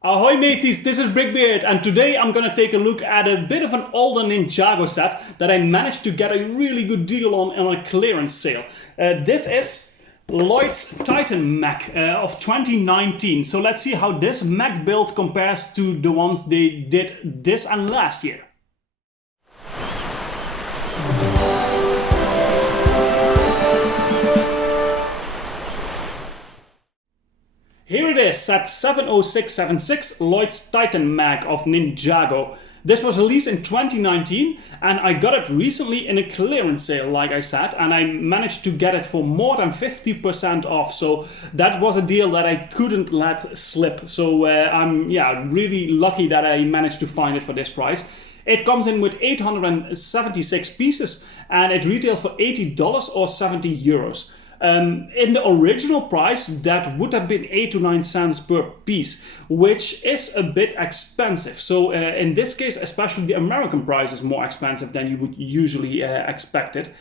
Ahoy mateys, this is BrickBeard, and today I'm gonna take a look at a bit of an older Ninjago set that I managed to get a really good deal on a clearance sale. This is Lloyd's Titan Mech of 2019. So let's see how this Mech build compares to the ones they did this and last year. Here it is, set 70676, Lloyd's Titan Mech of Ninjago. This was released in 2019 and I got it recently in a clearance sale, like I said, and I managed to get it for more than 50% off. So that was a deal that I couldn't let slip. So I'm really lucky that I managed to find it for this price. It comes in with 876 pieces and it retails for $80 or 70 euros. In the original price, that would have been 8 to 9 cents per piece, which is a bit expensive. So in this case, especially the American price is more expensive than you would usually expect it.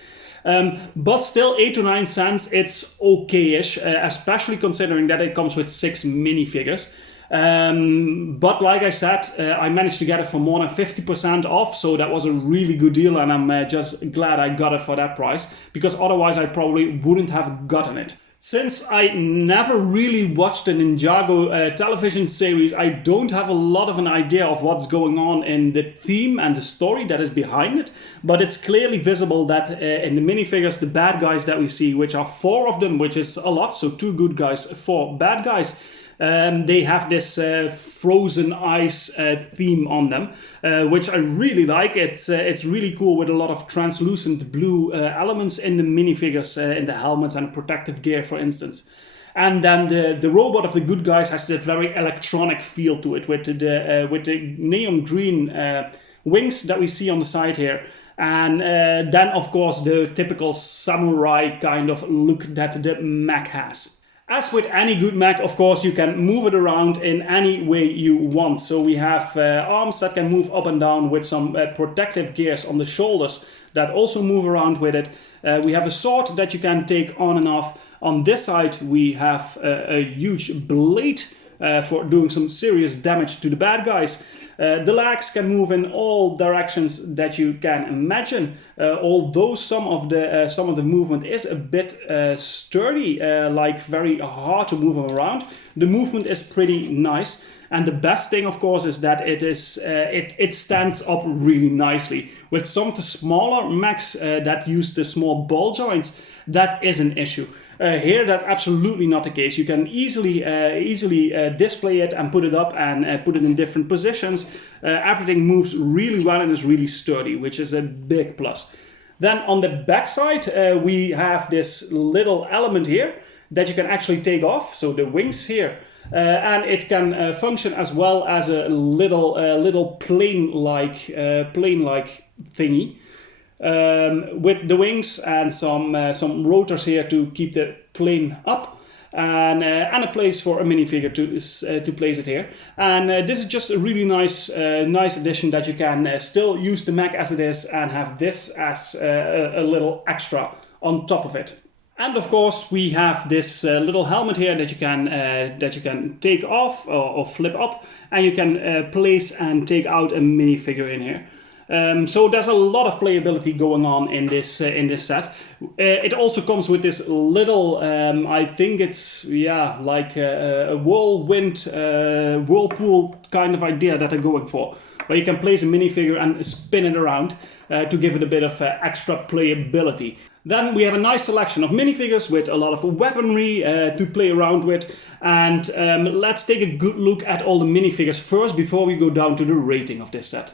But still 8 to 9 cents, it's okay-ish, especially considering that it comes with 6 minifigures. But like I said, I managed to get it for more than 50% off, so that was a really good deal, and I'm just glad I got it for that price, because otherwise I probably wouldn't have gotten it. Since I never really watched the Ninjago television series, I don't have a lot of an idea of what's going on in the theme and the story that is behind it, but it's clearly visible that in the minifigures, the bad guys that we see, which are 4 of them, which is a lot, so 2 good guys, 4 bad guys, they have this frozen ice theme on them, which I really like. It's really cool with a lot of translucent blue elements in the minifigures, in the helmets and protective gear, for instance. And then the robot of the good guys has that very electronic feel to it, with the neon green wings that we see on the side here. And then, of course, the typical samurai kind of look that the Mech has. As with any good Mech, of course, you can move it around in any way you want. So we have arms that can move up and down with some protective gears on the shoulders that also move around with it. We have a sword that you can take on and off. On this side, we have a huge blade for doing some serious damage to the bad guys. The legs can move in all directions that you can imagine, although some of the movement is a bit sturdy, like very hard to move around. The movement is pretty nice. And the best thing, of course, is that it stands up really nicely. With some of the smaller Mechs that use the small ball joints, that is an issue. Here, that's absolutely not the case. You can easily display it and put it up and put it in different positions. Everything moves really well and is really sturdy, which is a big plus. Then on the back side, we have this little element here that you can actually take off. So the wings here. And it can function as well as a little plane-like thingy with the wings and some rotors here to keep the plane up, and a place for a minifigure to place it here. And this is just a really nice addition that you can still use the Mech as it is and have this as a little extra on top of it. And of course, we have this little helmet here that you can take off or flip up, and you can place and take out a minifigure in here. So there's a lot of playability going on in this set. It also comes with this little, I think it's like a whirlpool kind of idea that they're going for, where you can place a minifigure and spin it around to give it a bit of extra playability. Then we have a nice selection of minifigures with a lot of weaponry to play around with. And let's take a good look at all the minifigures first before we go down to the rating of this set.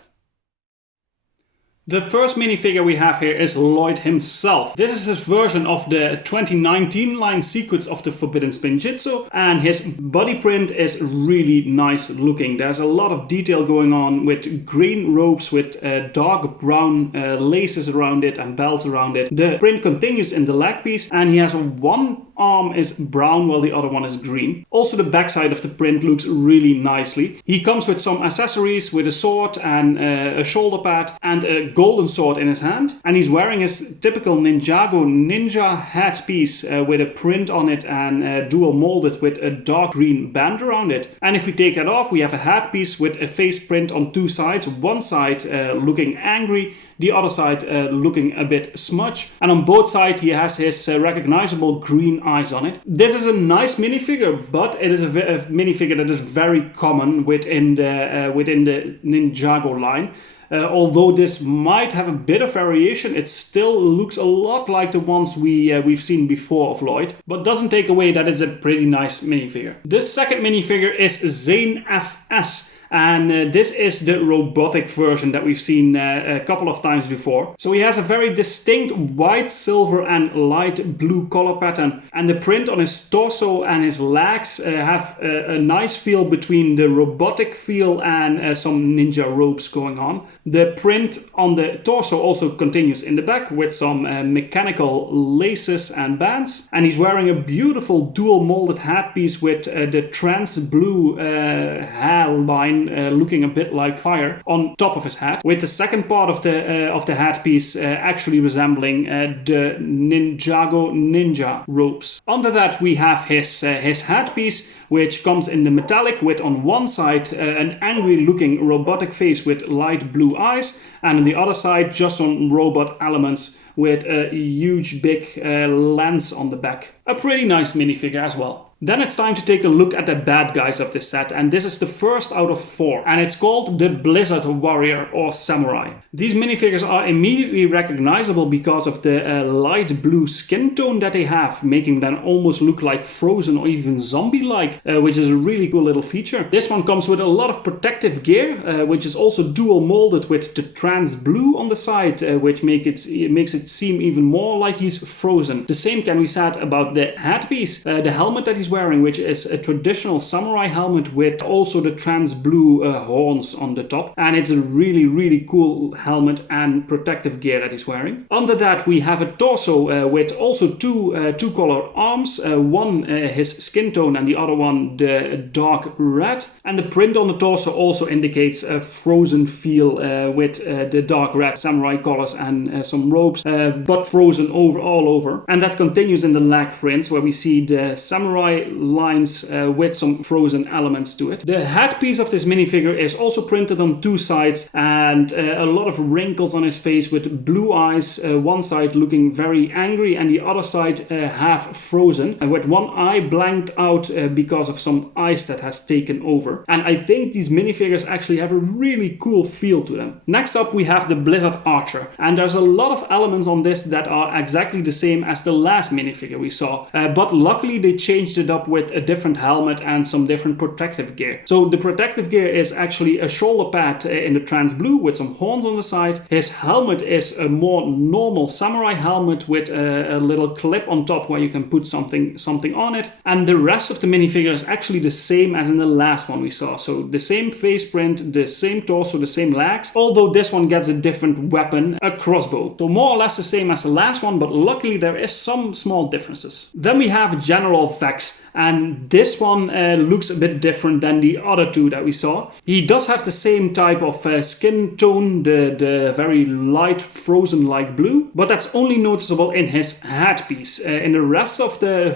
The first minifigure we have here is Lloyd himself. This is his version of the 2019 line Secrets of the Forbidden Spinjitzu, and his body print is really nice looking. There's a lot of detail going on with green ropes with dark brown laces around it and belts around it. The print continues in the leg piece, and he has one arm is brown while the other one is green. Also the backside of the print looks really nicely. He comes with some accessories, with a sword and a shoulder pad and a golden sword in his hand. And he's wearing his typical Ninjago ninja headpiece with a print on it and dual molded with a dark green band around it. And if we take that off, we have a headpiece with a face print on two sides. One side looking angry, the other side looking a bit smudge. And on both sides he has his recognizable green eyes on it. This is a nice minifigure, but it is a minifigure that is very common within the Ninjago line. Although this might have a bit of variation, it still looks a lot like the ones we've seen before of Lloyd, but doesn't take away that it's a pretty nice minifigure. This second minifigure is Zane FS. And this is the robotic version that we've seen a couple of times before. So he has a very distinct white, silver and light blue color pattern. And the print on his torso and his legs have a nice feel between the robotic feel and some ninja ropes going on. The print on the torso also continues in the back with some mechanical laces and bands. And he's wearing a beautiful dual molded headpiece with the trans blue hairline looking a bit like fire on top of his head, with the second part of the headpiece actually resembling the Ninjago ninja ropes. Under that we have his headpiece, which comes in the metallic with on one side an angry looking robotic face with light blue eyes, and on the other side just some robot elements with a huge big lens on the back. A pretty nice minifigure as well. Then it's time to take a look at the bad guys of this set, and this is the first out of 4, and it's called the Blizzard Warrior or Samurai. These minifigures are immediately recognizable because of the light blue skin tone that they have, making them almost look like frozen or even zombie-like, which is a really cool little feature. This one comes with a lot of protective gear, which is also dual molded with the trans blue on the side, which makes it seem even more like he's frozen. The same can be said about the headpiece, the helmet that he's wearing, which is a traditional samurai helmet with also the trans blue horns on the top, and it's a really cool helmet and protective gear that he's wearing. Under that we have a torso with also two colored arms, one his skin tone and the other one the dark red, and the print on the torso also indicates a frozen feel with the dark red samurai colors and some ropes, but frozen all over. And that continues in the leg prints where we see the samurai lines with some frozen elements to it. The headpiece of this minifigure is also printed on two sides, and a lot of wrinkles on his face with blue eyes, one side looking very angry and the other side half frozen, with one eye blanked out because of some ice that has taken over. And I think these minifigures actually have a really cool feel to them. Next up we have the Blizzard Archer, and there's a lot of elements on this that are exactly the same as the last minifigure we saw, but luckily they changed it up with a different helmet and some different protective gear. So the protective gear is actually a shoulder pad in the trans blue with some horns on the side. His helmet is a more normal samurai helmet with a little clip on top where you can put something on it. And the rest of the minifigure is actually the same as in the last one we saw. So the same face print, the same torso, the same legs, although this one gets a different weapon, a crossbow. So more or less the same as the last one, but luckily there is some small differences. Then we have General Vex, and this one looks a bit different than the other two that we saw. He does have the same type of skin tone, the very light frozen like blue, but that's only noticeable in his headpiece. In the rest of the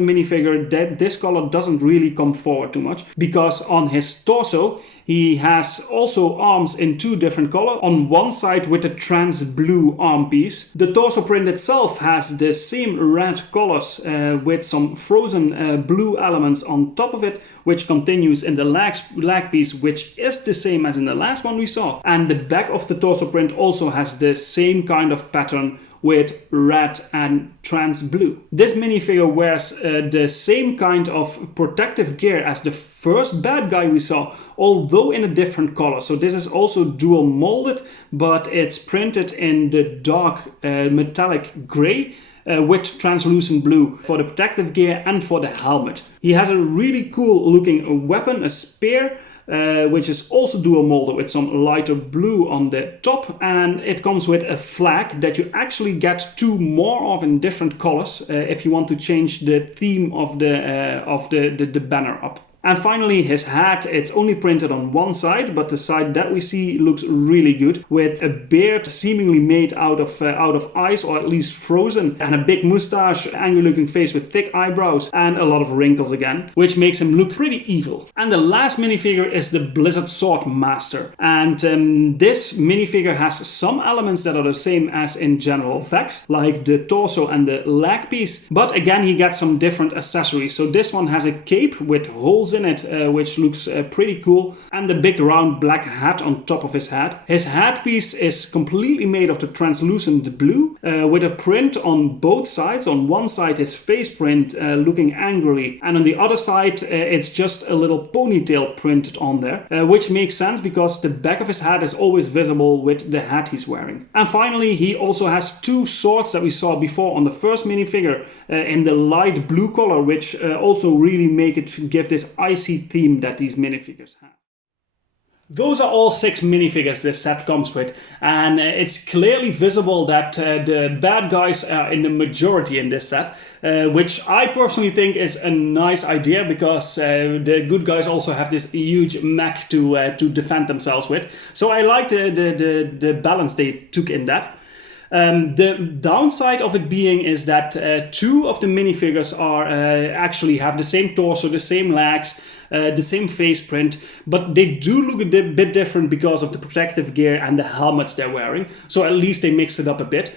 minifigure, this color doesn't really come forward too much, because on his torso he has also arms in two different colors. On one side with the trans blue arm piece. The torso print itself has the same red colors with some frozen blue elements on top of it, which continues in the leg piece, which is the same as in the last one we saw. And the back of the torso print also has the same kind of pattern with red and trans blue. This minifigure wears the same kind of protective gear as the first bad guy we saw, although in a different color. So this is also dual molded, but it's printed in the dark metallic gray, with translucent blue for the protective gear and for the helmet. He has a really cool looking weapon, a spear, which is also dual molded with some lighter blue on the top, and it comes with a flag that you actually get 2 more of in different colors if you want to change the theme of the banner up. And finally, his hat, it's only printed on one side, but the side that we see looks really good, with a beard seemingly made out of ice, or at least frozen, and a big mustache, angry looking face with thick eyebrows, and a lot of wrinkles again, which makes him look pretty evil. And the last minifigure is the Blizzard Sword Master. And this minifigure has some elements that are the same as in general Vex, like the torso and the leg piece, but again he gets some different accessories. So this one has a cape with holes in it, which looks pretty cool, and the big round black hat on top of his head. His headpiece is completely made of the translucent blue, with a print on both sides. On one side his face print looking angrily, and on the other side it's just a little ponytail printed on there, which makes sense because the back of his head is always visible with the hat he's wearing. And finally, he also has 2 swords that we saw before on the first minifigure in the light blue color, which also really give this icy theme that these minifigures have. Those are all 6 minifigures this set comes with, and it's clearly visible that the bad guys are in the majority in this set, which I personally think is a nice idea, because the good guys also have this huge mech to defend themselves with. So I like the balance they took in that. The downside of it being is that 2 of the minifigures are actually have the same torso, the same legs, the same face print, but they do look a bit different because of the protective gear and the helmets they're wearing. So at least they mixed it up a bit,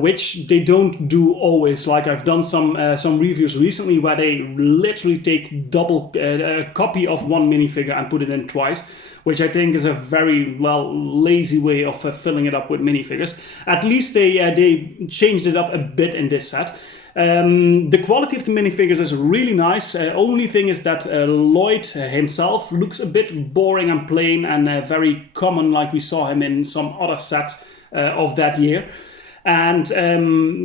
which they don't do always. Like I've done some reviews recently where they literally take double a copy of one minifigure and put it in twice, which I think is a very, lazy way of filling it up with minifigures. At least they changed it up a bit in this set. The quality of the minifigures is really nice. Only thing is that Lloyd himself looks a bit boring and plain and very common, like we saw him in some other sets of that year. And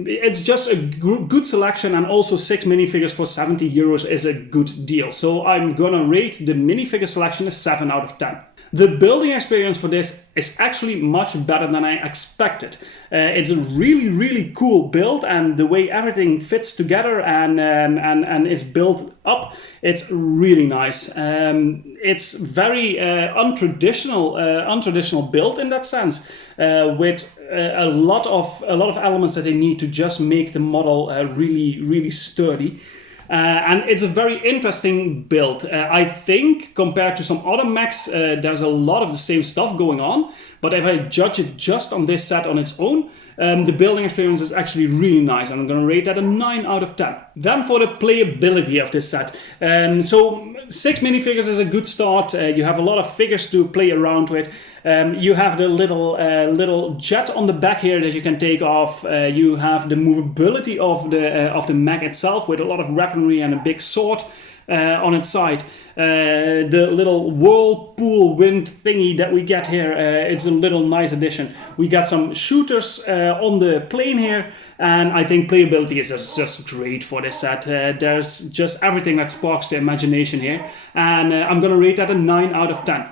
it's just a good selection, and also 6 minifigures for 70 euros is a good deal. So I'm gonna rate the minifigure selection a 7 out of 10. The building experience for this is actually much better than I expected. It's a really cool build, and the way everything fits together and is built up, it's really nice. It's very untraditional build in that sense, with a lot of elements that they need to just make the model really sturdy. And it's a very interesting build. I think compared to some other mechs, there's a lot of the same stuff going on. But if I judge it just on this set on its own, the building experience is actually really nice, and I'm going to rate that a 9 out of 10. Then for the playability of this set. So 6 minifigures is a good start. You have a lot of figures to play around with. You have the little jet on the back here that you can take off. You have the movability of the mech itself with a lot of weaponry and a big sword on its side. The little whirlpool wind thingy that we get here, it's a little nice addition. We got some shooters on the plane here, and I think playability is just great for this set. There's just everything that sparks the imagination here, and I'm gonna rate that a 9 out of 10.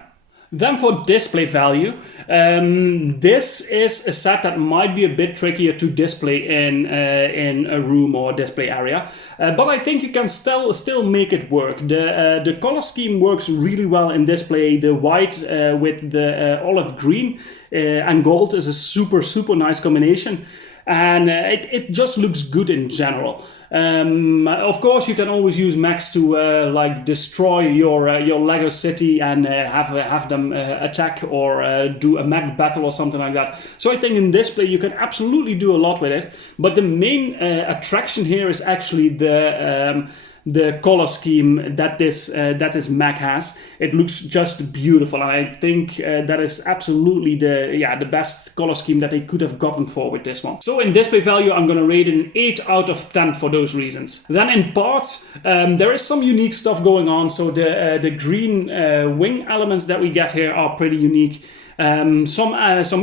Then for display value, this is a set that might be a bit trickier to display in a room or display area, but I think you can still make it work. The color scheme works really well in display. The white with the olive green and gold is a super nice combination, and it just looks good in general. Of course, you can always use mechs to like destroy your Lego city and have them attack or do a mech battle or something like that. So I think in display you can absolutely do a lot with it. But the main attraction here is actually the color scheme that this mech has. It looks just beautiful, and I think that is absolutely the best color scheme that they could have gotten for with this one. So in display value, I'm gonna rate it an 8 out of 10 for those reasons. Then in parts, there is some unique stuff going on. So the green wing elements that we get here are pretty unique. Some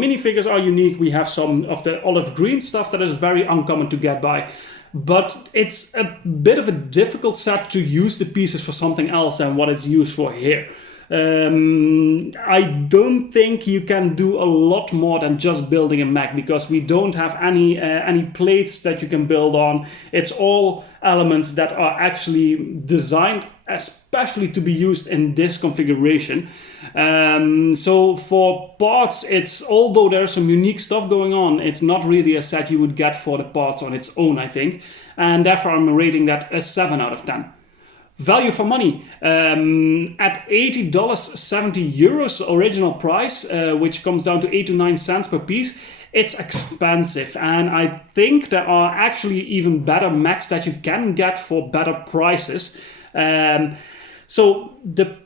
minifigures are unique. We have some of the olive green stuff that is very uncommon to get by. But it's a bit of a difficult set to use the pieces for something else than what it's used for here. I don't think you can do a lot more than just building a mech, because we don't have any plates that you can build on. It's all elements that are actually designed especially to be used in this configuration. So for parts, although there's some unique stuff going on, it's not really a set you would get for the parts on its own, I think. And therefore I'm rating that a 7 out of 10. Value for money, at $80, 70 euros original price, which comes down to 8 to 9 cents per piece. It's expensive, and I think there are actually even better mechs that you can get for better prices. So the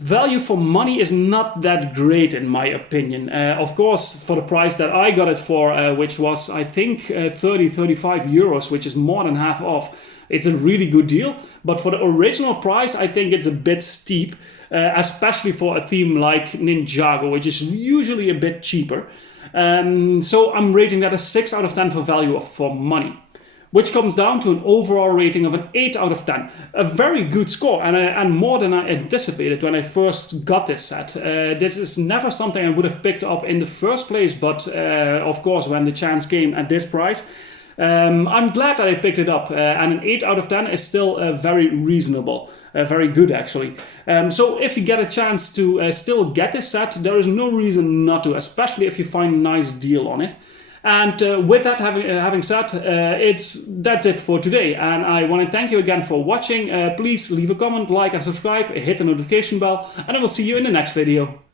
value for money is not that great in my opinion. Of course, for the price that I got it for, which was I think 35 euros, which is more than half off, it's a really good deal. But for the original price, I think it's a bit steep, especially for a theme like Ninjago, which is usually a bit cheaper. So I'm rating that a 6 out of 10 for value for money, which comes down to an overall rating of an 8 out of 10. A very good score, and more than I anticipated when I first got this set. This is never something I would have picked up in the first place, but of course when the chance came at this price, I'm glad that I picked it up, and an 8 out of 10 is still very reasonable, very good actually. So if you get a chance to still get this set, there is no reason not to, especially if you find a nice deal on it. And with that having said, that's it for today, and I want to thank you again for watching. Please leave a comment, like and subscribe, hit the notification bell, and I will see you in the next video.